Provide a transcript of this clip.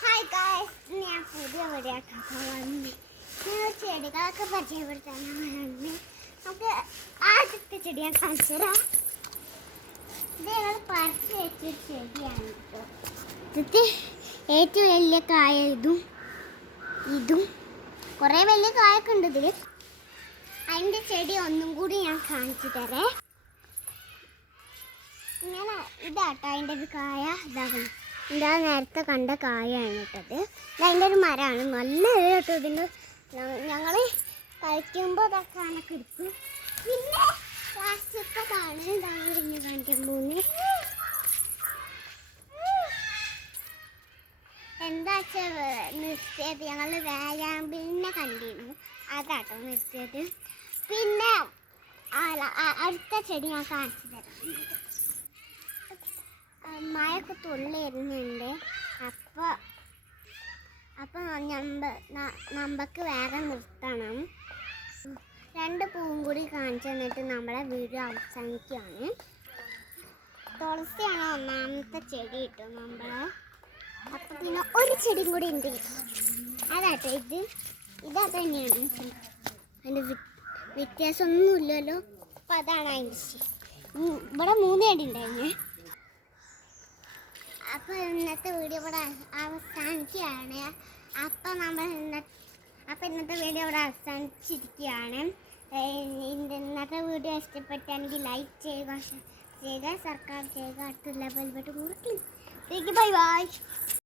Hi guys, ഞാൻ പുതിയ വീഡിയോക്കൊക്കെ വന്ന് ഞങ്ങൾ ചെടികളൊക്കെ പരിചയപ്പെടുത്താനാണ് വന്ന്. നമുക്ക് ആദ്യത്തെ ചെടി ഞാൻ കാണിച്ചു തരാം. ഇത് ഞങ്ങൾ പറിച്ച് വെച്ചൊരു ചെടിയാണ് കേട്ടോ. ഇത് ഏറ്റവും വലിയ കായ ഇതും കുറേ വലിയ കായൊക്കെ ഉണ്ട് ഇതിൽ. അതിൻ്റെ ചെടി ഒന്നും കൂടി ഞാൻ കാണിച്ചു തരേ. ഇങ്ങനെ ഇതാട്ടോ അതിൻ്റെ ഒരു കായ. ഇതാകണം, ഇതാ നേരത്തെ കണ്ട കായാണ് കേട്ടത്. ഇതിൻ്റെ ഒരു മരമാണ്, നല്ല കേട്ടോ. ഇതിൻ്റെ ഞങ്ങൾ കഴിക്കുമ്പോൾ ഇതൊക്കെ കണക്ക് എടുക്കും. പിന്നെ പ്ലാസ്റ്റിക്കതാണ് ഇതാണെന്ന് കാണിക്കാൻ പോകുന്നത്. എന്താ വെച്ചാൽ നിർത്തിയത്, ഞങ്ങൾ വ്യായാമത്തിനെ കണ്ടിരുന്നു, അതാട്ടോ നിർത്തിയത്. പിന്നെ അടുത്ത ചെടി ഞാൻ കാണിച്ചു തരാം. മഴയൊക്കെ തുള്ളി വരുന്നുണ്ട്. അപ്പോൾ നമ്മൾക്ക് വേറെ നിർത്തണം. 2 പൂവും കൂടി കാണിച്ചു തന്നിട്ട് നമ്മളെ വീഡിയോ അവസാനിക്കുകയാണ്. തുളസിയാണ് ഒന്നാമത്തെ ചെടി കിട്ടും നമ്മളെ. അപ്പോൾ പിന്നെ ഒരു ചെടിയും കൂടി ഉണ്ട്, അതാട്ടോ ഇതാ തന്നെയാണ്. അതിൻ്റെ വ്യത്യാസമൊന്നുമില്ലല്ലോ. അപ്പോൾ അതാണ് അതിൻ്റെ ഇവിടെ 3 ചെടി ഉണ്ടായിരുന്നേ. അപ്പോൾ ഇന്നത്തെ വീഡിയോ ഇവിടെ അവസാനിക്കുകയാണ്. അപ്പോൾ ഇന്നത്തെ വീഡിയോ ഇവിടെ അവസാനിച്ചിരിക്കുകയാണ്. ഇന്നത്തെ വീഡിയോ ഇഷ്ടപ്പെട്ടാണെങ്കിൽ ലൈക്ക് ചെയ്യുക, സബ്സ്ക്രൈബ് ചെയ്യുക, അടുത്തുള്ള ബെൽ ബട്ടൺ കൂടി. Bye bye.